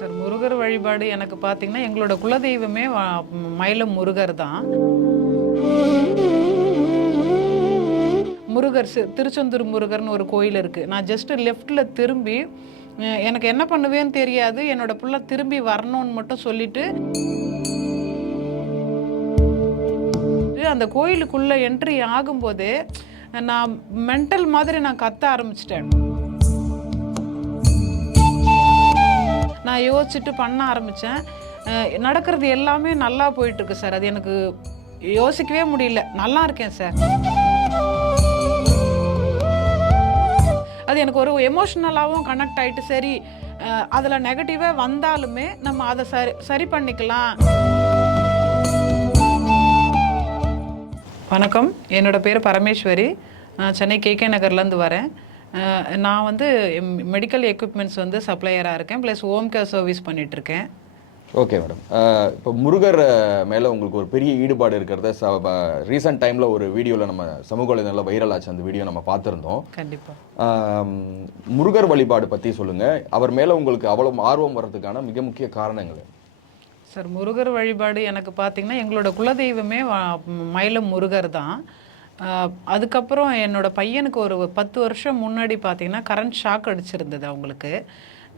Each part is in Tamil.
சார் முருகர் வழிபாடு எனக்கு பார்த்தீங்கன்னா எங்களோட குலதெய்வமே மயிலம் முருகர் தான். முருகர் திருச்செந்தூர் முருகர்னு ஒரு கோயில் இருக்குது. நான் ஜஸ்ட்டு லெஃப்டில் திரும்பி எனக்கு என்ன பண்ணுவேன்னு தெரியாது, என்னோட புள்ள திரும்பி வரணும்னு மட்டும் சொல்லிட்டு அந்த கோயிலுக்குள்ளே என்ட்ரி ஆகும்போதே நான் மென்டல் மாதிரி நான் கத்த ஆரம்பிச்சிட்டேன். நான் யோசிச்சுட்டு பண்ண ஆரம்பித்தேன். நடக்கிறது எல்லாமே நல்லா போயிட்டுருக்கு சார். அது எனக்கு யோசிக்கவே முடியல. நல்லா இருக்கேன் சார். அது எனக்கு ஒரு எமோஷ்னலாகவும் கனெக்ட் ஆகிட்டு, சரி அதில் நெகட்டிவாக வந்தாலுமே நம்ம அதை சரி பண்ணிக்கலாம். வணக்கம், என்னோட பேர் பரமேஸ்வரி. நான் சென்னை கேகே நகர்லேருந்து வரேன். நான் மெடிக்கல் எக்யூப்மெண்ட்ஸ் சப்ளையராக இருக்கேன், ப்ளஸ் ஹோம் கேர் சர்வீஸ் பண்ணிகிட்ருக்கேன். Okay madam. இப்போ முருகர் மேலே உங்களுக்கு ஒரு பெரிய ஈடுபாடு இருக்கிறத ரீசெண்ட் டைமில் ஒரு வீடியோவில் நம்ம சமூக வலைதளத்தில் வைரல் ஆச்சு. அந்த வீடியோ நம்ம பார்த்துருந்தோம். கண்டிப்பாக முருகர் வழிபாடு பற்றி சொல்லுங்கள். அவர் மேலே உங்களுக்கு அவ்வளோ ஆர்வம் வர்றதுக்கான மிக முக்கிய காரணங்கள் சார்? முருகர் வழிபாடு எனக்கு பார்த்திங்கன்னா எங்களோட குலதெய்வமே மயிலம் முருகர் தான். அதுக்கப்புறம் என்னோட பையனுக்கு ஒரு 10 வருஷம் முன்னாடி பார்த்திங்கன்னா கரண்ட் ஷாக் அடிச்சிருந்தது. அவங்களுக்கு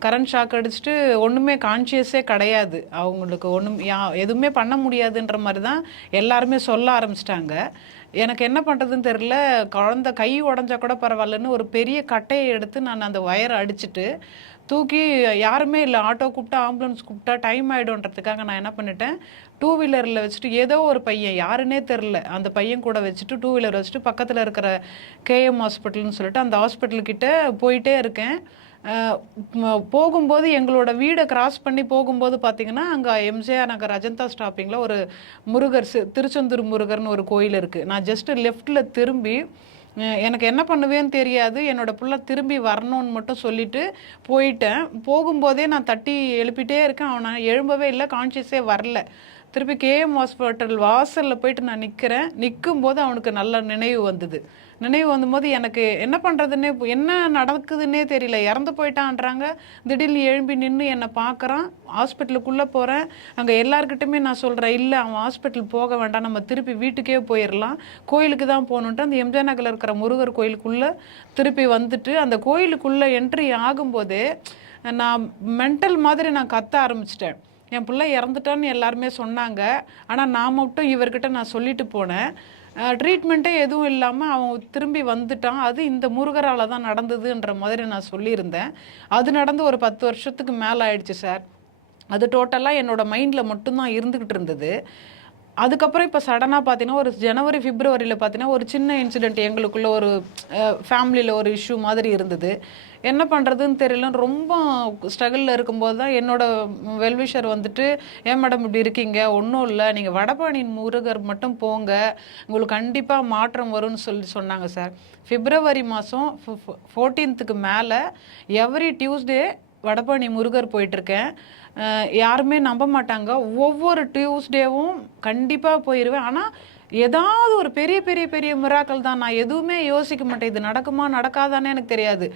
கரண்ட் ஷாக் அடிச்சுட்டு ஒன்றுமே கான்ஷியஸே கிடையாது. அவங்களுக்கு எதுவுமே பண்ண முடியாதுன்ற மாதிரி தான் எல்லாருமே சொல்ல ஆரம்பிச்சிட்டாங்க. எனக்கு என்ன பண்ணுறதுன்னு தெரில. குழந்த கை உடஞ்சா கூட பரவாயில்லன்னு ஒரு பெரிய கட்டையை எடுத்து நான் அந்த ஒயரை அடிச்சுட்டு தூக்கி, யாருமே இல்லை, ஆட்டோ கூப்பிட்டா ஆம்புலன்ஸ் கூப்பிட்டா டைம் ஆகிடும்ன்றதுக்காக நான் என்ன பண்ணிட்டேன், 2 வீலரில் வச்சுட்டு ஏதோ ஒரு பையன் யாருன்னே தெரில அந்த பையன் கூட வச்சுட்டு 2 வீலர் வச்சுட்டு பக்கத்தில் இருக்கிற கேஎம் ஹாஸ்பிட்டல்னு சொல்லிட்டு அந்த ஹாஸ்பிட்டல்கிட்ட போயிட்டே இருக்கேன். போகும்போது எங்களோட வீடை கிராஸ் பண்ணி போகும்போது பார்த்திங்கன்னா அங்கே எம்ஜிஆர் நகர் அஜந்தா ஸ்டாப்பிங்கில் ஒரு முருகர் திருச்செந்தூர் முருகர்னு ஒரு கோயில் இருக்குது. நான் ஜஸ்ட்டு லெஃப்டில் திரும்பி எனக்கு என்ன பண்ணுவேன்னு தெரியாது, என்னோட புள்ள திரும்பி வரணும்னு மட்டும் சொல்லிட்டு போயிட்டேன். போகும்போதே நான் தட்டி எழுப்பிட்டே இருக்கேன். அவனை எழும்பவே இல்லை, கான்ஷியஸே வரல. திருப்பி கேஎம் ஹாஸ்பிட்டல் வாசலில் போயிட்டு நான் நிற்கும்போது அவனுக்கு நல்ல நினைவு வந்தபோது எனக்கு என்ன பண்ணுறதுன்னே, என்ன நடக்குதுன்னே தெரியல. இறந்து போயிட்டான்றாங்க. திடீர்னு எழும்பி நின்று என்னை பார்க்குறான். ஹாஸ்பிட்டலுக்குள்ளே போகிறேன். அங்கே எல்லாருக்கிட்டையுமே நான் சொல்கிறேன், இல்லை அவன் ஹாஸ்பிட்டல் போக வேண்டாம், நம்ம திருப்பி வீட்டுக்கே போயிடலாம், கோயிலுக்கு தான் போகணுன்ட்டு அந்த எம்ஜிஆர் நகரில் இருக்கிற முருகர் கோயிலுக்குள்ளே திருப்பி வந்துட்டு அந்த கோயிலுக்குள்ளே என்ட்ரி ஆகும்போதே நான் மென்டல் மாதிரி நான் கத்த ஆரம்பிச்சிட்டேன். என் பிள்ளை இறந்துட்டான்னு எல்லாருமே சொன்னாங்க. ஆனால் நான் மட்டும் இவர்கிட்ட நான் சொல்லிட்டு போனேன். ட்ரீட்மெண்ட்டே எதுவும் இல்லாமல் அவன் திரும்பி வந்துட்டான். அது இந்த முருகரால் தான் நடந்ததுன்ற மாதிரி நான் சொல்லியிருந்தேன். அது நடந்து ஒரு 10 வருஷத்துக்கு மேலே ஆயிடுச்சு சார். அது டோட்டலாக என்னோடய மைண்டில் மட்டும்தான் இருந்துக்கிட்டு இருந்தது. அதுக்கப்புறம் இப்போ சடனாக பார்த்தீங்கன்னா ஒரு ஜனவரி பிப்ரவரியில் பார்த்தீங்கன்னா ஒரு சின்ன இன்சிடெண்ட் எங்களுக்குள்ள ஒரு ஃபேமிலியில் ஒரு இஷ்யூ மாதிரி இருந்தது. என்ன பண்ணுறதுன்னு தெரியல. ரொம்ப ஸ்ட்ரகிளில் இருக்கும்போது தான் என்னோட வெல்விஷர் ஏன் மேடம் இப்படி இருக்கீங்க, ஒன்றும் இல்லை, நீங்கள் வடபழனி முருகர் மட்டும் போங்க, உங்களுக்கு கண்டிப்பாக மாற்றம் வரும்னு சொன்னாங்க சார். பிப்ரவரி மாதம் 14th மேலே எவ்ரி டியூஸ்டே வடபழனி முருகர் போயிட்டுருக்கேன். யாருமே நம்ப மாட்டாங்க. ஒவ்வொரு டியூஸ்டேவும் கண்டிப்பாக போயிடுவேன். ஆனால் ஏதாவது ஒரு பெரிய பெரிய பெரிய மிராக்கள் தான். நான் எதுவுமே யோசிக்க மாட்டேன், இது நடக்குமா நடக்காதானே எனக்கு தெரியாது.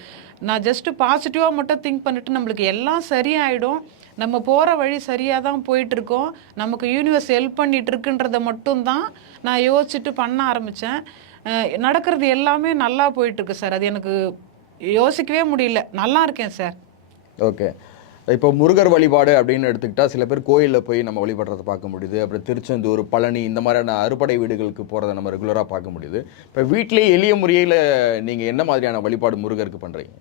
நான் ஜஸ்ட்டு பாசிட்டிவாக மட்டும் திங்க் பண்ணிவிட்டு நம்மளுக்கு எல்லாம் சரியாயிடும், நம்ம போகிற வழி சரியாக தான் போயிட்டுருக்கோம், நமக்கு யூனிவர்ஸ் ஹெல்ப் பண்ணிகிட்ருக்குன்றதை மட்டும்தான் நான் யோசிச்சுட்டு பண்ண ஆரம்பித்தேன். நடக்கிறது எல்லாமே நல்லா போயிட்டுருக்கு சார். அது எனக்கு யோசிக்கவே முடியல. நல்லா இருக்கேன் சார். ஓகே. இப்போ முருகர் வழிபாடு அப்படின்னு எடுத்துக்கிட்டால் சில பேர் கோயிலில் போய் நம்ம வழிபடுறதை பார்க்க முடியுது. அப்புறம் திருச்செந்தூர், பழனி இந்த மாதிரியான அறுபடை வீடுகளுக்கு போகிறத நம்ம ரெகுலராக பார்க்க முடியுது. இப்போ வீட்டிலேயே எளிய முறையில் நீங்கள் என்ன மாதிரியான வழிபாடு முருகருக்கு பண்ணுறீங்க?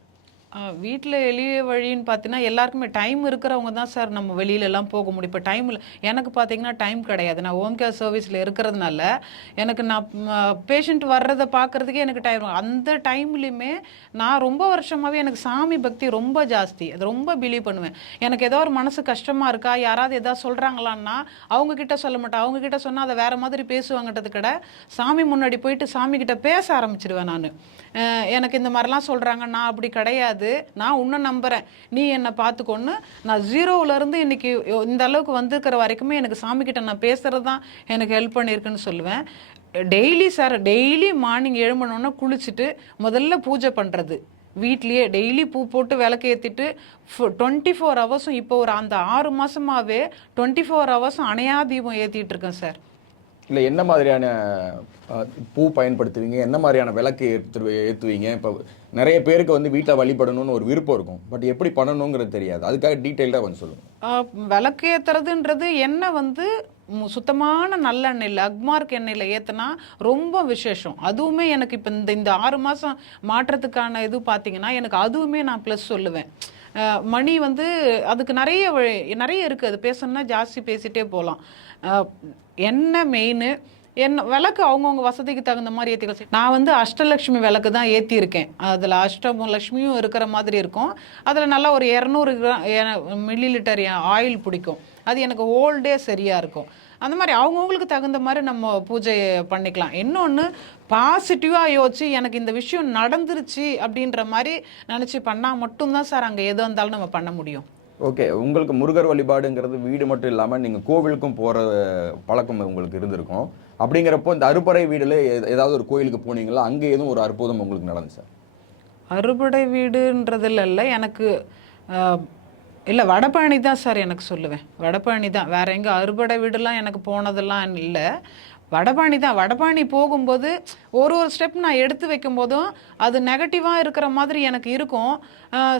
வீட்டில் எளிய வழின்னு பார்த்தீங்கன்னா எல்லாருக்குமே டைம் இருக்கிறவங்க தான் சார் நம்ம வெளியிலலாம் போக முடியும். இப்போ டைமில் எனக்கு பார்த்தீங்கன்னா டைம் கிடையாது. நான் ஹோம் கேர் சர்வீஸில் இருக்கிறதுனால நான் பேஷண்ட் வர்றதை பார்க்குறதுக்கே எனக்கு டைம். அந்த டைம்லையுமே நான் ரொம்ப வருஷமாகவே எனக்கு சாமி பக்தி ரொம்ப ஜாஸ்தி. அது ரொம்ப பிலீவ் பண்ணுவேன். எனக்கு ஏதோ ஒரு மனசு கஷ்டமாக இருக்கா, யாராவது எதாவது சொல்கிறாங்களான்னா அவங்கக்கிட்ட சொல்ல மாட்டேன். அவங்கக்கிட்ட சொன்னால் அதை வேறு மாதிரி பேசுவாங்கன்றது கடை. சாமி முன்னாடி போயிட்டு சாமிக்கிட்ட பேச ஆரம்பிச்சிடுவேன் நான். எனக்கு இந்த மாதிரிலாம் சொல்கிறாங்க, நான் அப்படி கிடையாது, நான் உன்னை நம்புகிறேன், நீ என்னை பார்த்துக்கொன்னு. நான் 0லேருந்து இன்னைக்கு இந்த அளவுக்கு வந்திருக்கிற வரைக்குமே எனக்கு சாமிக்கிட்ட நான் பேசுகிறது தான் எனக்கு ஹெல்ப் பண்ணியிருக்குன்னு சொல்லுவேன். டெய்லி சார், டெய்லி மார்னிங் எழும்பணுன்னா குளிச்சுட்டு முதல்ல பூஜை பண்ணுறது. வீட்லேயே டெய்லி பூ போட்டு விளக்கு ஏற்றிட்டு 24 ஹவர்ஸும் இப்போ ஒரு அந்த 6 மாசமாவே 24 ஹவர்ஸும் அணையா தீபம் ஏற்றிட்டு இருக்கேன் சார். இல்லை என்ன மாதிரியான பூ பயன்படுத்துவீங்க, என்ன மாதிரியான விளக்கு ஏற்றுவீங்க? இப்போ நிறைய பேருக்கு வந்து வீட்டில் வழிபடணும்னு ஒரு விருப்பம் இருக்கும், பட் எப்படி பண்ணணுங்கிறது தெரியாது. அதுக்காக டீட்டெயில்டாக கொஞ்சம் சொல்லுங்கள். விளக்கு ஏற்றுறதுன்றது எண்ணெய் வந்து சுத்தமான நல்லெண்ணெயில் அக்மார்க் எண்ணெயில் ஏற்றினா ரொம்ப விசேஷம். அதுவுமே எனக்கு இப்போ இந்த 6 மாதம் மாற்றத்துக்கான இது பார்த்தீங்கன்னா எனக்கு அதுவுமே நான் ப்ளஸ் சொல்லுவேன். மணி வந்து அதுக்கு நிறைய இருக்குது, அது பேசணும்னா ஜாஸ்தி பேசிகிட்டே போகலாம். எண்ணெய் மெயின். விளக்கு அவங்கவுங்க வசதிக்கு தகுந்த மாதிரி ஏற்றிக்கலாம். நான் வந்து அஷ்டலட்சுமி விளக்கு தான் ஏற்றிருக்கேன். அதில் அஷ்டலட்சுமியும் இருக்கிற மாதிரி இருக்கும். அதில் நல்லா ஒரு 200 மில்லி லிட்டர் ஆயில் பிடிக்கும். அது எனக்கு ஹோல்டே சரியாக இருக்கும். அந்த மாதிரி அவங்கவுங்களுக்கு தகுந்த மாதிரி நம்ம பூஜை பண்ணிக்கலாம். இன்னொன்று பாசிட்டிவாக யோசிச்சு எனக்கு இந்த விஷயம் நடந்துருச்சு அப்படின்ற மாதிரி நினச்சி பண்ணால் மட்டும்தான் சார் அங்கே எது இருந்தாலும் நம்ம பண்ண முடியும். ஓகே, உங்களுக்கு முருகர் வழிபாடுங்கிறது வீடு மட்டும் இல்லாமல் நீங்கள் கோவிலுக்கும் போகிற பழக்கம் உங்களுக்கு இருந்திருக்கும். அப்படிங்கிறப்போ இந்த அறுபடை வீடுல ஏதாவது ஒரு கோயிலுக்கு போனீங்களா? அங்கே எதுவும் ஒரு அற்புதம் உங்களுக்கு நடந்துச்சு? அறுபடை வீடுன்றதுல இல்லை எனக்கு இல்லை, வடபழனி தான் சார் எனக்கு சொல்லுவேன். வடபழனி தான், வேற எங்கே அறுபடை வீடுலாம் எனக்கு போனதெல்லாம் இல்லை. வடபழனி தான். வடபழனி போகும்போது ஒரு ஸ்டெப் நான் எடுத்து வைக்கும் போதும் அது நெகட்டிவாக இருக்கிற மாதிரி எனக்கு இருக்கும்.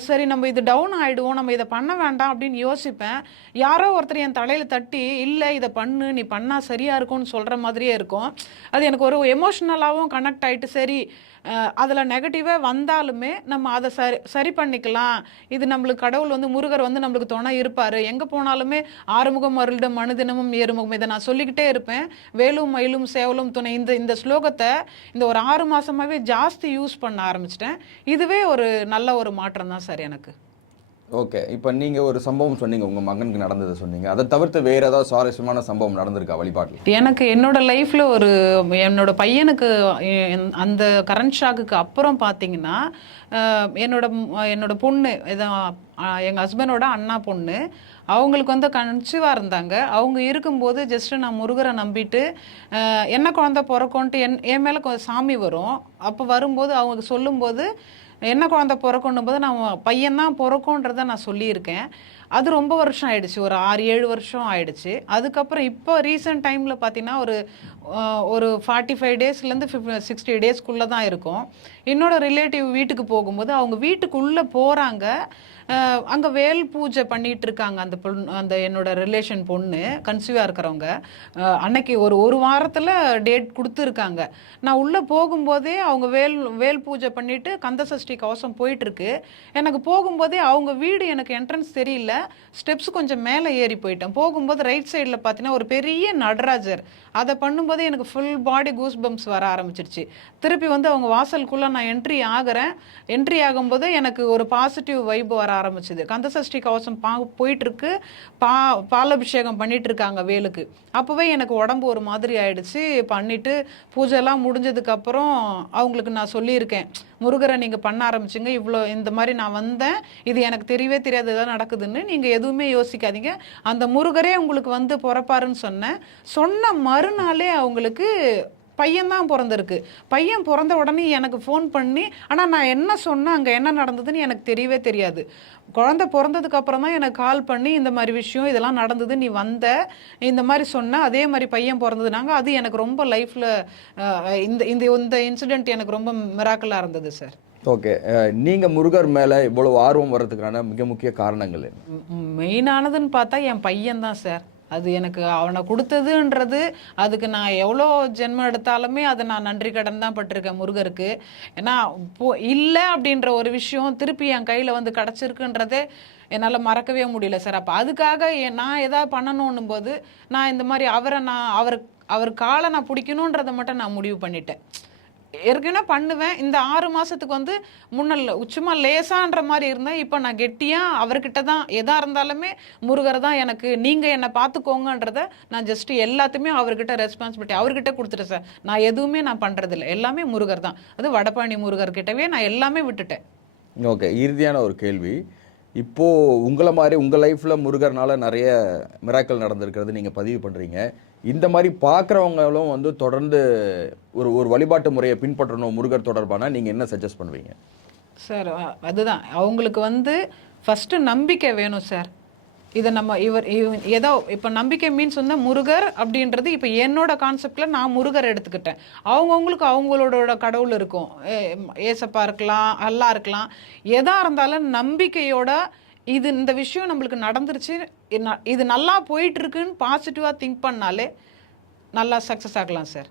சரி நம்ம இது டவுன் ஆகிடுவோம், நம்ம இதை பண்ண வேண்டாம் அப்படின்னு யோசிப்பேன். யாரோ ஒருத்தர் என் தலையில் தட்டி இல்லை இதை பண்ணு, நீ பண்ணால் சரியாக இருக்கும்னு சொல்கிற மாதிரியே இருக்கும். அது எனக்கு ஒரு எமோஷ்னலாகவும் கனெக்ட் ஆகிட்டு சரி அதில் நெகட்டிவாக வந்தாலுமே நம்ம அதை சரி பண்ணிக்கலாம். இது நம்மளுக்கு கடவுள் வந்து முருகர் வந்து நம்மளுக்கு துணை இருப்பார். எங்கே போனாலுமே ஆறுமுகம் அருளிடம் மனுதினமும் ஏறுமுகம், இதை நான் சொல்லிக்கிட்டே இருப்பேன். வேலும் மயிலும் சேவலும் துணை, இந்த ஸ்லோகத்தை இந்த ஒரு 6 மாதமாகவே ஜாஸ்தி யூஸ் பண்ண ஆரம்பிச்சிட்டேன். இதுவே ஒரு நல்ல ஒரு மாற்றம் தான் சார் எனக்கு. ஓகே, இப்போ நீங்கள் ஒரு சம்பவம் சொன்னீங்க, உங்கள் மகனுக்கு நடந்ததை சொன்னீங்க. அதை தவிர்த்து வேறு ஏதாவது சுவாரஸ்யமான சம்பவம் நடந்திருக்கா வழிபாட்டில்? எனக்கு என்னோட லைஃப்பில் என்னோட பையனுக்கு அந்த கரண்ட் ஷாக்குக்கு அப்புறம் பார்த்தீங்கன்னா என்னோட பொண்ணு இதான் எங்கள் ஹஸ்பண்டோட அண்ணா பொண்ணு, அவங்களுக்கு வந்து கன்சீவாக இருந்தாங்க. அவங்க இருக்கும்போது ஜஸ்ட்டு நான் முருகரை நம்பிட்டு என்ன குழந்தை பிறக்கோன்ட்டு என் மேலே சாமி வரும். அப்போ வரும்போது அவங்க சொல்லும்போது என்ன குழந்தை பிறக்கணும் போது நான் பையன்தான் பிறக்கும்ன்றதை நான் சொல்லியிருக்கேன். அது ரொம்ப வருஷம் ஆயிடுச்சு, ஒரு 6-7 வருஷம் ஆயிடுச்சு. அதுக்கப்புறம் இப்போ ரீசெண்ட் டைமில் பார்த்தீங்கன்னா ஒரு 45 டேஸ்லேருந்து 60 டேஸ்க்குள்ளே தான் இருக்கும். என்னோட ரிலேட்டிவ் வீட்டுக்கு போகும்போது அவங்க வீட்டுக்குள்ளே போகிறாங்க. அங்கே வேல் பூஜை பண்ணிட்டு இருக்காங்க. அந்த என்னோட ரிலேஷன் பொண்ணு கன்சீவாக இருக்கிறவங்க அன்னைக்கு ஒரு வாரத்தில் டேட் கொடுத்துருக்காங்க. நான் உள்ளே போகும்போதே அவங்க வேல் பூஜை பண்ணிட்டு கந்தசஷ்டி கவசம் போயிட்டுருக்கு. எனக்கு போகும்போதே அவங்க வீடு எனக்கு என்ட்ரன்ஸ் தெரியல, ஸ்டெப்ஸ் கொஞ்சம் மேலே ஏறி போயிட்டேன். போகும்போது ரைட் சைடில் பார்த்தீங்கன்னா ஒரு பெரிய நடராஜர். அதை பண்ணும்போது எனக்கு ஃபுல் பாடி கூஸ் பம்ப்ஸ் வர ஆரம்பிச்சிருச்சு. திருப்பி வந்து அவங்க வாசலுக்குள்ளே நான் என்ட்ரி ஆகிறேன். என்ட்ரி ஆகும்போது எனக்கு ஒரு பாசிட்டிவ் வைப் வர ஆரம்பிச்சுது. கந்தசஷ்டி கவசம் போயிட்டுருக்கு, பாலாபிஷேகம் பண்ணிட்டு இருக்காங்க வேலுக்கு. அப்போவே எனக்கு உடம்பு ஒரு மாதிரி ஆயிடுச்சு. பண்ணிட்டு பூஜைலாம் முடிஞ்சதுக்கப்புறம் அவங்களுக்கு நான் சொல்லியிருக்கேன், முருகரை நீங்கள் பண்ண ஆரம்பிச்சிங்க, இவ்வளோ இந்த மாதிரி நான் வந்தேன், இது எனக்கு தெரியவே தெரியாது எதாவது நடக்குதுன்னு, நீங்கள் எதுவுமே யோசிக்காதீங்க, அந்த முருகரே உங்களுக்கு வந்து பிறப்பாருன்னு சொன்ன மறுநாளே அவங்களுக்கு பையன்தான் பிறந்திருக்கு. பையன் பிறந்த உடனே எனக்கு ஃபோன் பண்ணி, ஆனால் நான் என்ன சொன்னேன் அங்கே என்ன நடந்ததுன்னு எனக்கு தெரியவே தெரியாது. குழந்தை பிறந்ததுக்கு அப்புறம் தான் எனக்கு கால் பண்ணி இந்த மாதிரி விஷயம் இதெல்லாம் நடந்தது, நீ வந்த இந்த மாதிரி சொன்ன, அதே மாதிரி பையன் பிறந்ததுனாங்க. அது எனக்கு ரொம்ப லைஃப்பில் இந்த இன்சிடெண்ட் எனக்கு ரொம்ப மிராக்கலாக இருந்தது சார். ஓகே, நீங்கள் முருகர் மேலே இவ்வளவு ஆர்வம் வர்றதுக்கான மிக முக்கிய காரணங்கள் மெயினானதுன்னு பார்த்தா என் பையன் தான் சார். அது எனக்கு அவனை கொடுத்ததுன்றது, அதுக்கு நான் எவ்வளோ ஜென்மம் எடுத்தாலுமே அதை நான் நன்றி கடன் தான் பட்டிருக்கேன் முருகருக்கு. ஏன்னா இல்லை அப்படின்ற ஒரு விஷயம் திருப்பி என் கையில் வந்து கிடச்சிருக்குன்றதே என்னால் மறக்கவே முடியல சார். அப்போ அதுக்காக நான் எதாவது பண்ணணுன்னும் போது நான் இந்த மாதிரி அவர் காலை நான் பிடிக்கணுன்றதை மட்டும் நான் முடிவு பண்ணிட்டேன். ஏற்கனவே பண்ணுவேன். இந்த 6 மாதத்துக்கு வந்து முன்னல்ல சும்மா லேசான்ற மாதிரி இருந்தேன். இப்போ நான் கெட்டியாக அவர்கிட்ட தான் எதாக இருந்தாலுமே முருகர் தான் எனக்கு, நீங்கள் என்னை பார்த்துக்கோங்கன்றத நான் ஜஸ்ட்டு எல்லாத்தையுமே அவர்கிட்ட ரெஸ்பான்சிபிலிட்டி அவர்கிட்ட கொடுத்துட்டேன் சார். நான் எதுவுமே நான் பண்ணுறதில்ல, எல்லாமே முருகர் தான். அது வடபழனி முருகர்கிட்டவே நான் எல்லாமே விட்டுட்டேன். ஓகே, இறுதியான ஒரு கேள்வி. இப்போது உங்களை மாதிரி உங்கள் லைஃப்பில் முருகர்னால நிறைய மிராக்கள் நடந்திருக்கிறது நீங்கள் பதிவு பண்ணுறீங்க. இந்த மாதிரி பார்க்குறவங்களும் வந்து தொடர்ந்து ஒரு வழிபாட்டு முறையை பின்பற்றணும் முருகர் தொடர்பான, நீங்கள் என்ன சஜஸ்ட் பண்ணுவீங்க? சார் அதுதான் அவங்களுக்கு வந்து ஃபஸ்ட்டு நம்பிக்கை வேணும் சார். இதை நம்ம ஏதோ இப்போ நம்பிக்கை மீன்ஸ் வந்து முருகர் அப்படின்றது இப்போ என்னோட கான்செப்டில் நான் முருகர் எடுத்துக்கிட்டேன். அவங்கவுங்களுக்கு அவங்களோட கடவுள் இருக்கும். ஏசப்பா இருக்கலாம், அல்லா இருக்கலாம். எதாக இருந்தாலும் நம்பிக்கையோட இந்த விஷயம் நம்மளுக்கு நடந்துருச்சு, இது நல்லா போயிட்டுருக்குன்னு பாசிட்டிவாக திங்க் பண்ணாலே நல்லா சக்ஸஸ் ஆகலாம் சார்.